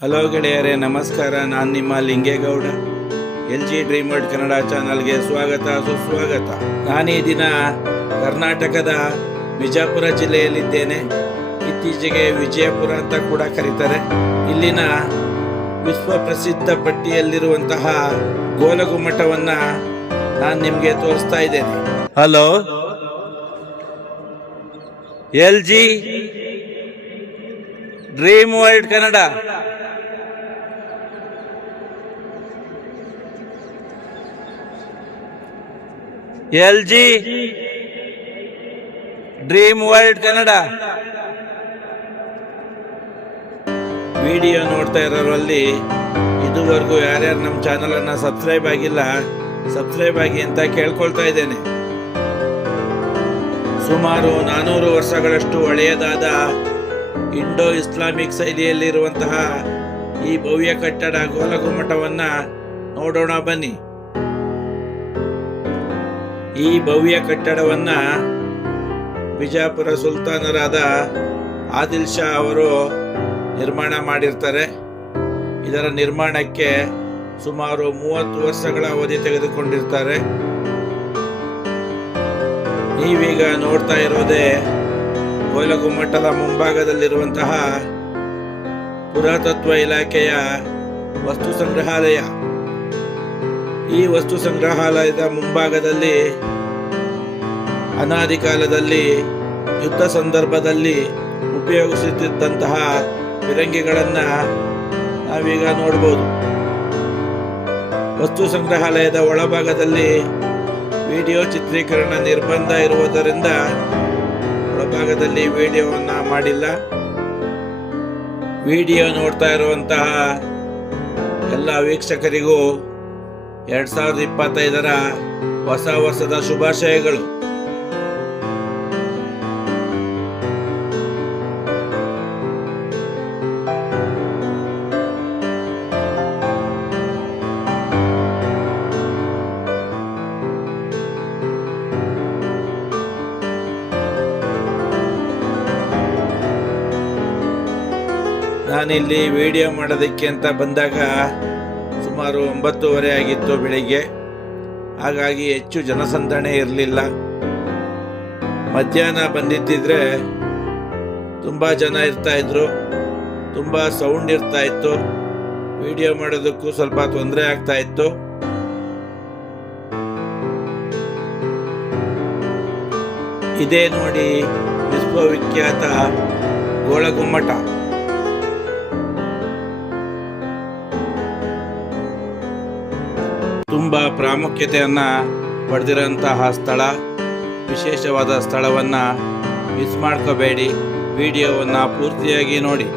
Hello ಗೆಳೆಯರೇ, ನಮಸ್ಕಾರ. ನಾನು ನಿಮ್ಮ Lingegowda. LG dream world Kannada ಚಾನಲ್ಗೆ ಸ್ವಾಗತ, ಸುಸ್ವಾಗತ. ನಾನು ಈ ದಿನ ಕರ್ನಾಟಕದ ವಿಜಯಪುರ ಜಿಲ್ಲೆಯಲ್ಲಿದ್ದೇನೆ. ಇತ್ತೀಚೆಗೆ ವಿಜಯಪುರ ಅಂತ ಕೂಡ ಕರೀತಾರೆ. ಇಲ್ಲಿನ ವಿಶ್ವ ಪ್ರಸಿದ್ಧ ಪಟ್ಟಿಯಲ್ಲಿರುವಂತಹ ಗೋಲಗುಮ್ಮಟವನ್ನ ನಾನು ನಿಮಗೆ ತೋರಿಸ್ತಾ ಇದ್ದೇನೆ. Hello, LG dream world Kannada. LG dream world Kannada. Video ನೋಡ್ತಾ ಇರೋರಲ್ಲಿ ಇದುವರೆಗೂ ಯಾರ್ಯಾರು ನಮ್ಮ ಚಾನಲ್ ಅನ್ನ ಸಬ್ಸ್ಕ್ರೈಬ್ ಆಗಿಲ್ಲ, ಸಬ್ಸ್ಕ್ರೈಬ್ ಆಗಿ ಅಂತ ಕೇಳ್ಕೊಳ್ತಾ ಇದ್ದೇನೆ. ಸುಮಾರು 400 ವರ್ಷಗಳಷ್ಟು ಹಳೆಯದಾದ ಇಂಡೋ ಇಸ್ಲಾಮಿಕ್ ಶೈಲಿಯಲ್ಲಿರುವಂತಹ ಈ ಭವ್ಯ ಕಟ್ಟಡ ಗೋಲಗುಮ್ಮಟವನ್ನ ನೋಡೋಣ ಬನ್ನಿ. ಈ ಭವ್ಯ ಕಟ್ಟಡವನ್ನ ಬಿಜಾಪುರ ಸುಲ್ತಾನರಾದ ಆದಿಲ್ ಶಾ ಅವರು ನಿರ್ಮಾಣ ಮಾಡಿರ್ತಾರೆ. ಇದರ ನಿರ್ಮಾಣಕ್ಕೆ ಸುಮಾರು 30 ವರ್ಷಗಳ ಅವಧಿ ತೆಗೆದುಕೊಂಡಿರ್ತಾರೆ. ನೀವೀಗ ನೋಡ್ತಾ ಇರೋದೇ ಗೋಲಗುಮ್ಮಟದ ಮುಂಭಾಗದಲ್ಲಿರುವಂತಹ ಪುರಾತತ್ವ ಇಲಾಖೆಯ ವಸ್ತು ಸಂಗ್ರಹಾಲಯ. ಈ ವಸ್ತು ಸಂಗ್ರಹಾಲಯದ ಮುಂಭಾಗದಲ್ಲಿ ಅನಾದಿ ಕಾಲದಲ್ಲಿ ಯುದ್ಧ ಸಂದರ್ಭದಲ್ಲಿ ಉಪಯೋಗಿಸುತ್ತಿದ್ದಂತಹ ಫಿರಂಗಿಗಳನ್ನ ನಾವೀಗ ನೋಡಬಹುದು. ವಸ್ತು ಸಂಗ್ರಹಾಲಯದ ಒಳಭಾಗದಲ್ಲಿ ವಿಡಿಯೋ ಚಿತ್ರೀಕರಣ ನಿರ್ಬಂಧ ಇರುವುದರಿಂದ ಒಳಭಾಗದಲ್ಲಿ ವಿಡಿಯೋವನ್ನ ಮಾಡಿಲ್ಲ. ವಿಡಿಯೋ ನೋಡ್ತಾ ಇರುವಂತಹ ಎಲ್ಲ ವೀಕ್ಷಕರಿಗೂ 2025ರ ಹೊಸ ವರ್ಷದ ಶುಭಾಶಯಗಳು. ನಾನಿಲ್ಲಿ ವಿಡಿಯೋ ಮಾಡೋದಕ್ಕೆ ಅಂತ ಬಂದಾಗ ಸುಮಾರು 9:30 ಆಗಿತ್ತು ಬೆಳಿಗ್ಗೆ. ಹಾಗಾಗಿ ಹೆಚ್ಚು ಜನಸಂದಣಿ ಇರಲಿಲ್ಲ. ಮಧ್ಯಾಹ್ನ ಬಂದಿದ್ದಿದ್ರೆ ತುಂಬ ಜನ ಇರ್ತಾ ಇದ್ರು, ತುಂಬ ಸೌಂಡ್ ಇರ್ತಾ ಇತ್ತು, ವಿಡಿಯೋ ಮಾಡೋದಕ್ಕೂ ಸ್ವಲ್ಪ ತೊಂದರೆ ಆಗ್ತಾ ಇತ್ತು. ಇದೇ ನೋಡಿ ವಿಶ್ವವಿಖ್ಯಾತ ಗೋಲಗುಮ್ಮಟ. ತುಂಬ ಪ್ರಾಮುಖ್ಯತೆಯನ್ನ ಪಡೆದಿರುವಂತಹ ಸ್ಥಳ. ವಿಶೇಷವಾದ ಸ್ಥಳವನ್ನ ಮಿಸ್ ಮಾಡ್ಕೋಬೇಡಿ. ವಿಡಿಯೋವನ್ನ ಪೂರ್ತಿಯಾಗಿ ನೋಡಿ.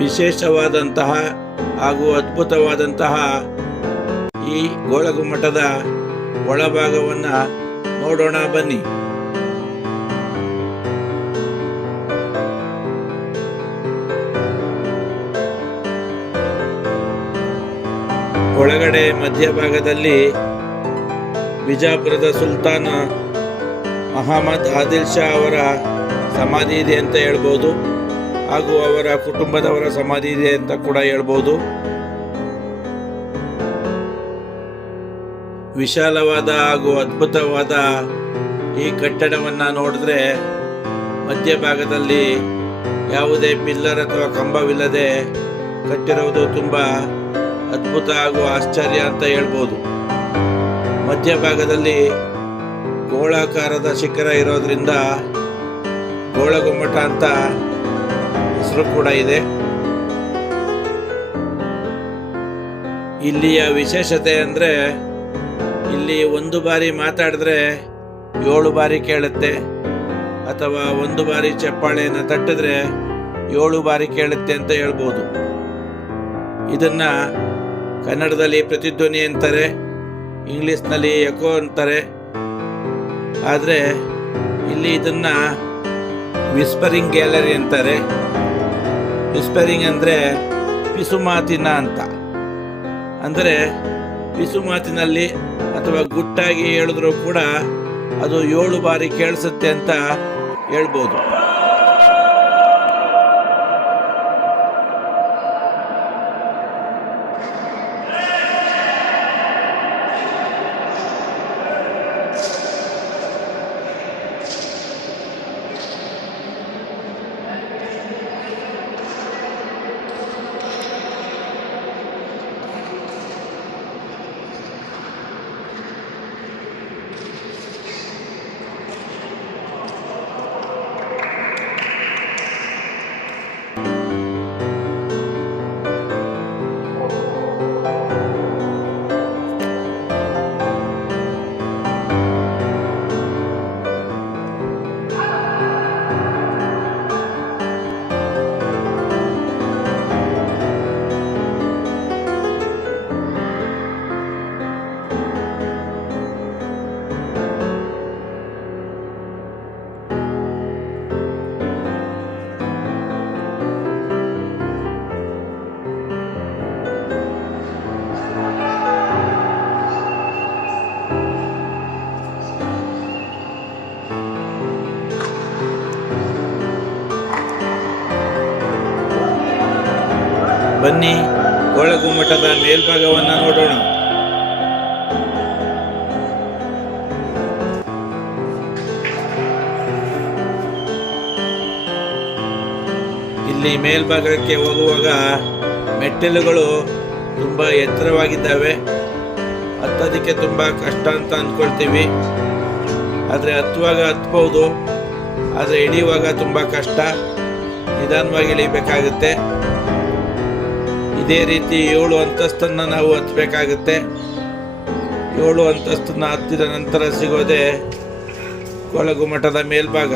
ವಿಶೇಷವಾದಂತಹ ಹಾಗೂ ಅದ್ಭುತವಾದಂತಹ ಈ ಗೋಲಗುಮ್ಮಟದ ಒಳಭಾಗವನ್ನ ನೋಡೋಣ ಬನ್ನಿ. ಒಳಗಡೆ ಮಧ್ಯಭಾಗದಲ್ಲಿ ಬಿಜಾಪುರದ ಸುಲ್ತಾನ ಮಹಮ್ಮದ್ ಆದಿಲ್ ಶಾ ಅವರ ಸಮಾಧಿ ಇದೆ ಅಂತ ಹೇಳ್ಬೋದು. ಹಾಗೂ ಅವರ ಕುಟುಂಬದವರ ಸಮಾಧಿ ಇದೆ ಅಂತ ಕೂಡ ಹೇಳ್ಬೋದು. ವಿಶಾಲವಾದ ಹಾಗೂ ಅದ್ಭುತವಾದ ಈ ಕಟ್ಟಡವನ್ನು ನೋಡಿದ್ರೆ ಮಧ್ಯಭಾಗದಲ್ಲಿ ಯಾವುದೇ ಪಿಲ್ಲರ್ ಅಥವಾ ಕಂಬವಿಲ್ಲದೆ ಕಟ್ಟಿರುವುದು ತುಂಬ ಅದ್ಭುತ ಹಾಗೂ ಆಶ್ಚರ್ಯ ಅಂತ ಹೇಳ್ಬೋದು. ಮಧ್ಯಭಾಗದಲ್ಲಿ ಗೋಳಾಕಾರದ ಶಿಖರ ಇರೋದ್ರಿಂದ ಗೋಳಗುಮ್ಮಟ ಅಂತ ಹೆಸರು ಕೂಡ ಇದೆ. ಇಲ್ಲಿಯ ವಿಶೇಷತೆ ಅಂದರೆ ಇಲ್ಲಿ ಒಂದು ಬಾರಿ ಮಾತಾಡಿದ್ರೆ 7 ಬಾರಿ ಕೇಳುತ್ತೆ, ಅಥವಾ ಒಂದು ಬಾರಿ ಚಪ್ಪಾಳೆಯನ್ನು ತಟ್ಟಿದ್ರೆ 7 ಬಾರಿ ಕೇಳುತ್ತೆ ಅಂತ ಹೇಳ್ಬೋದು. ಇದನ್ನ ಕನ್ನಡದಲ್ಲಿ ಪ್ರತಿಧ್ವನಿ ಅಂತಾರೆ, ಇಂಗ್ಲಿಷ್ನಲ್ಲಿ ಎಕೋ ಅಂತಾರೆ. ಆದರೆ ಇಲ್ಲಿ ಇದನ್ನ ವಿಸ್ಪರಿಂಗ್ ಗ್ಯಾಲರಿ ಅಂತಾರೆ. ವಿಸ್ಪರಿಂಗ್ ಅಂದರೆ ಪಿಸುಮಾತಿನ ಅಂತ. ಅಂದರೆ ಪಿಸುಮಾತಿನಲ್ಲಿ ಅಥವಾ ಗುಟ್ಟಾಗಿ ಹೇಳಿದ್ರು ಕೂಡ ಅದು 7 ಬಾರಿ ಕೇಳಿಸುತ್ತೆ ಅಂತ ಹೇಳ್ಬೋದು. ಬನ್ನಿ ಗೋಳಗುಮ್ಮಟದ ಮೇಲ್ಭಾಗವನ್ನು ನೋಡೋಣ. ಇಲ್ಲಿ ಮೇಲ್ಭಾಗಕ್ಕೆ ಹೋಗುವಾಗ ಮೆಟ್ಟಿಲುಗಳು ತುಂಬ ಎತ್ತರವಾಗಿದ್ದಾವೆ. ಹತ್ತೋದಕ್ಕೆ ತುಂಬ ಕಷ್ಟ ಅಂತ ಅಂದ್ಕೊಳ್ತೀವಿ. ಆದರೆ ಹತ್ತುವಾಗ ಹತ್ಬೋದು, ಆದರೆ ಇಳಿಯುವಾಗ ತುಂಬ ಕಷ್ಟ. ನಿಧಾನವಾಗಿ ಇಳಿಬೇಕಾಗುತ್ತೆ. ಇದೇ ರೀತಿ 7 ಅಂತಸ್ತನ್ನು ನಾವು ಹತ್ತಬೇಕಾಗುತ್ತೆ. 7 ಅಂತಸ್ತನ್ನು ಹತ್ತಿದ ನಂತರ ಸಿಗೋದೆ ಗೋಳಗುಮ್ಮಟದ ಮೇಲ್ಭಾಗ.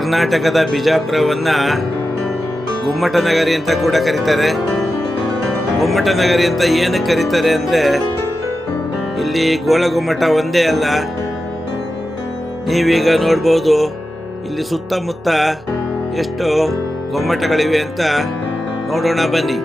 ಕರ್ನಾಟಕದ ಬಿಜಾಪುರವನ್ನು ಗುಮ್ಮಟ ನಗರಿ ಅಂತ ಕೂಡ ಕರೀತಾರೆ. ಗುಮ್ಮಟ ನಗರಿ ಅಂತ ಏನಕ್ಕೆ ಕರೀತಾರೆ ಅಂದರೆ, ಇಲ್ಲಿ ಗೋಳಗುಮ್ಮಟ ಒಂದೇ ಅಲ್ಲ, ನೀವೀಗ ನೋಡ್ಬೋದು ಇಲ್ಲಿ ಸುತ್ತಮುತ್ತ ಎಷ್ಟು ಗೊಮ್ಮಟಗಳಿವೆ ಅಂತ ನೋಡೋಣ ಬನ್ನಿ.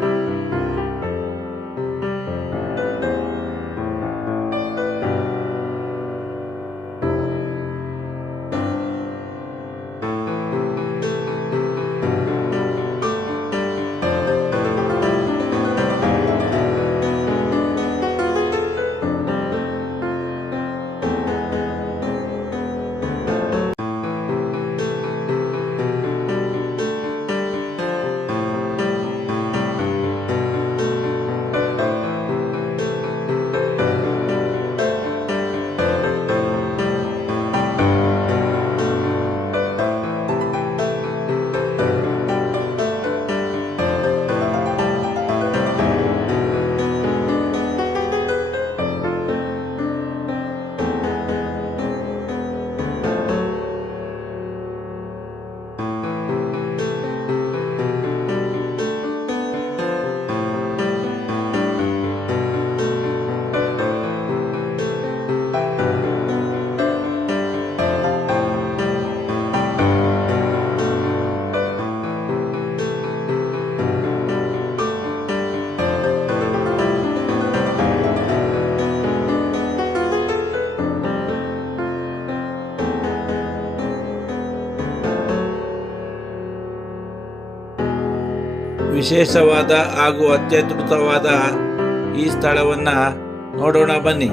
ವಿಶೇಷವಾದ ಹಾಗೂ ಅತ್ಯದ್ಭುತವಾದ ಈ ಸ್ಥಳವನ್ನು ನೋಡೋಣ ಬನ್ನಿ.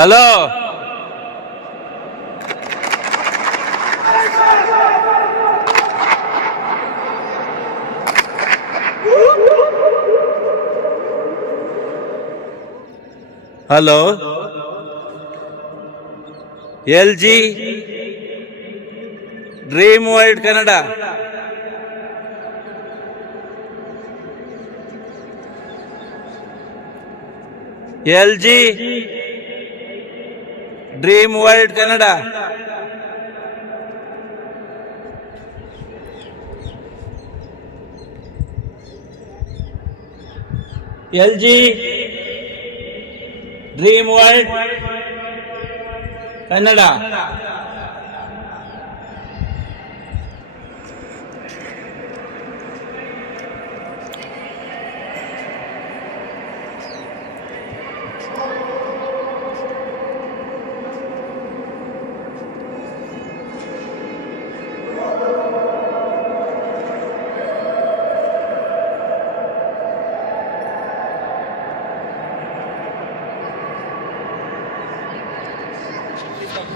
Hello, hello, LG dream world Kannada. LG dream world Kannada. LG dream world Kannada.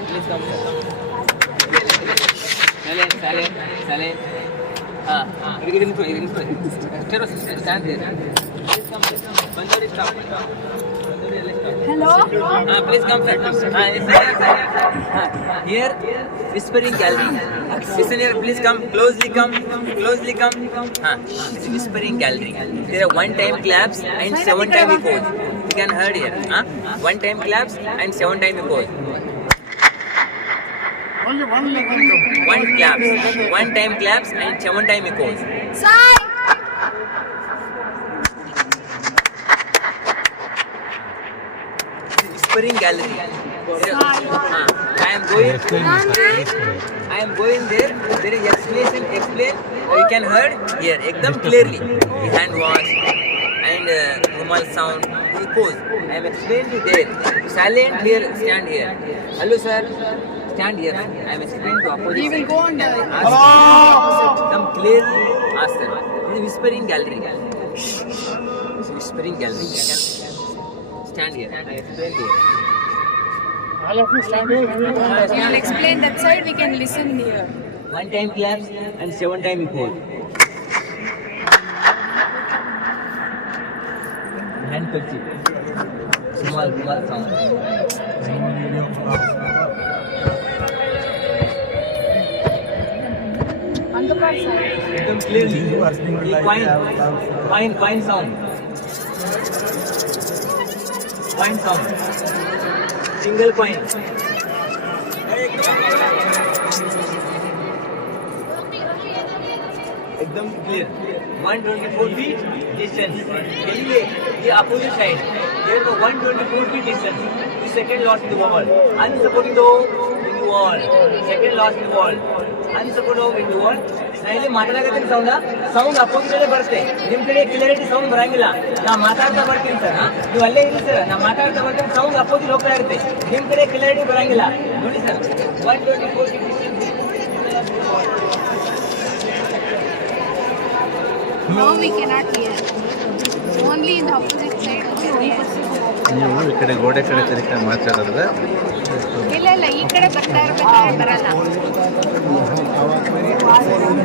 Please come. Silent. Stand there. Please come. Bandori, stop. Hello? Please come, sir. Here, whispering gallery. Listen here, please come. Closely come. This is whispering gallery. There are one-time claps and 7-time echoes. You can hear here. One-time claps and 7-time echoes. Only one One-time claps and 7-time echoes. Side! Whispering gallery. I am going there. There is explain. You can hear here, ekdam clearly. The hand wash and rumal sound, echoes. I have explained you there. Silent here, stand here. Hello sir, stand here. I have explained to opposite. He will go on the Come clearly, ask sir. This is whispering gallery. This is whispering gallery. Stand here. I explained here. You will explain that side, we can listen here. One time claps and 7 time echoes. Hand touching. Small sound. On the part side. एकदम clearly. Fine sound. Fine sound. Single point. एकदम clear. 124 feet distance. Anyway, the opposite side. There is 124 feet distance. The second lost in the wall. Unsupporting the wall. Second lost in the wall. Unsupported in the wall. ನಾ ಇಲ್ಲಿ ಮಾತಾಡಕತ್ತೀನಿ sound opposite ಅಲ್ಲೇ ಬರುತ್ತೆ. ನಿಮ್ ಕಡೆ clarity sound ಬರಂಗಿಲ್ಲ. ನಾ ಮಾತಾಡ್ತಾ ಬರ್ತೀನಿ ಸರ್, ನೀವು ಅಲ್ಲೇ ಇರಿ ಸರ್. ನಾ ಮಾತಾಡ್ತಾ ಬರ್ತೀನಿ, ಸೌಂಡ್ ಅಪೋಸಿಟ್ ಹೋಗ್ತಾ ಇರುತ್ತೆ. ನಿಮ್ ಕಡೆ ಕ್ಲಿಯರಿಟಿ ಬರಂಗಿಲ್ಲ. ನೋಡಿ sir, 124 feet distance. Now we cannot hear. Only in the opposite side. ನೀವು ಈ ಕಡೆ ಗೋಡೆ ಕಡೆ ತಿರುಗಿ ಮಾತಾಡಿದ್ರೆ ಇಲ್ಲ ಈ ಕಡೆ ಬರ್ತಾ ಇರ್ಬೇಕಾದ್ರೆ ಬರಲ್ಲ.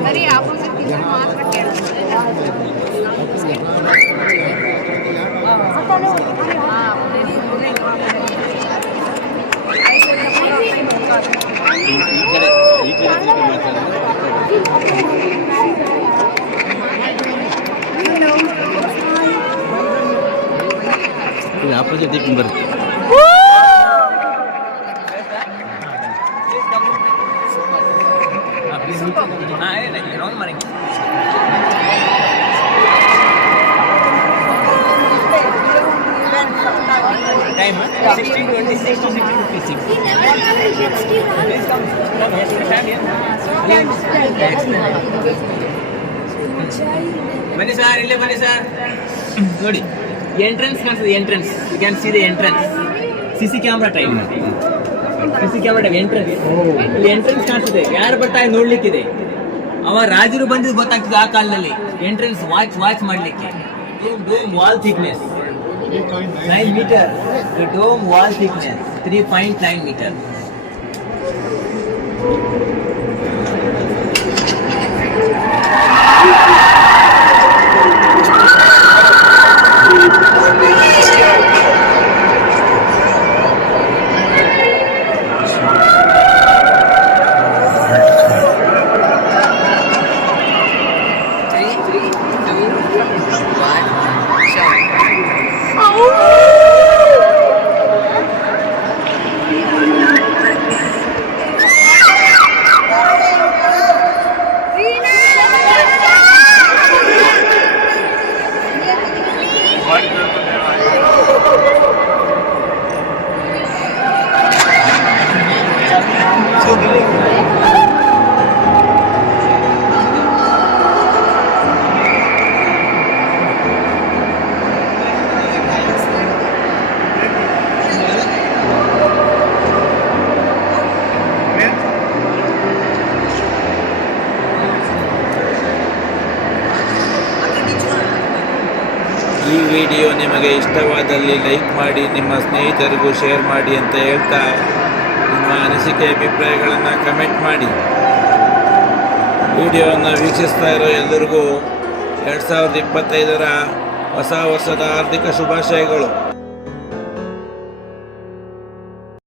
ಬರೀ ಆಪೋಸಿಟ್ ಇಂದ ಮಾತ್ರ ಕೇಳುತ್ತೆ. ಈ ಕಡೆ ತಿರುಗಿ ಮಾತಾಡಿದ್ರೆ ಇದು ಆಪೋಸಿಟ್ ದಿಕ್ಕಿಗೆ ಬರುತ್ತೆ. ರೌಂಡ್ ಮಾಡಿ. Time 16:26 to 16:56. Please come. Stand here. ಬನ್ನಿ ಸರ್, ಇಲ್ಲೇ ಬನ್ನಿ ಸರ್. ನೋಡಿ ಎಂಟ್ರೆನ್ಸ್ ಕಾಣಿಸ್ತದೆ. Entrance you can see the entrance. CC camera time. Entrance ಇಲ್ಲಿ ಎಂಟ್ರೆನ್ಸ್ ಕಾಣಿಸ್ತದೆ. ಯಾರು ಬರ್ತಾ ನೋಡ್ಲಿಕ್ಕಿದೆ. ಅವ ರಾಜರು ಬಂದಿದ್ದು ಗೊತ್ತಾಗ್ತದೆ ಆ ಕಾಲದಲ್ಲಿ. ಎಂಟ್ರೆನ್ಸ್ ವಾಚ್ ಮಾಡ್ಲಿಕ್ಕೆ. Dome wall thickness 9 meter. The dome wall thickness 3.9 meter. ಈ ವಿಡಿಯೋ ನಿಮಗೆ ಇಷ್ಟವಾದಲ್ಲಿ ಲೈಕ್ ಮಾಡಿ, ನಿಮ್ಮ ಸ್ನೇಹಿತರಿಗೂ ಶೇರ್ ಮಾಡಿ ಅಂತ ಹೇಳ್ತಾ ನಿಮ್ಮ ಅನಿಸಿಕೆ ಅಭಿಪ್ರಾಯಗಳನ್ನು ಕಮೆಂಟ್ ಮಾಡಿ. ವಿಡಿಯೋವನ್ನು ವೀಕ್ಷಿಸ್ತಾ ಇರೋ ಎಲ್ಲರಿಗೂ 2025ರ ಹೊಸ ವರ್ಷದ ಹಾರ್ದಿಕ ಶುಭಾಶಯಗಳು.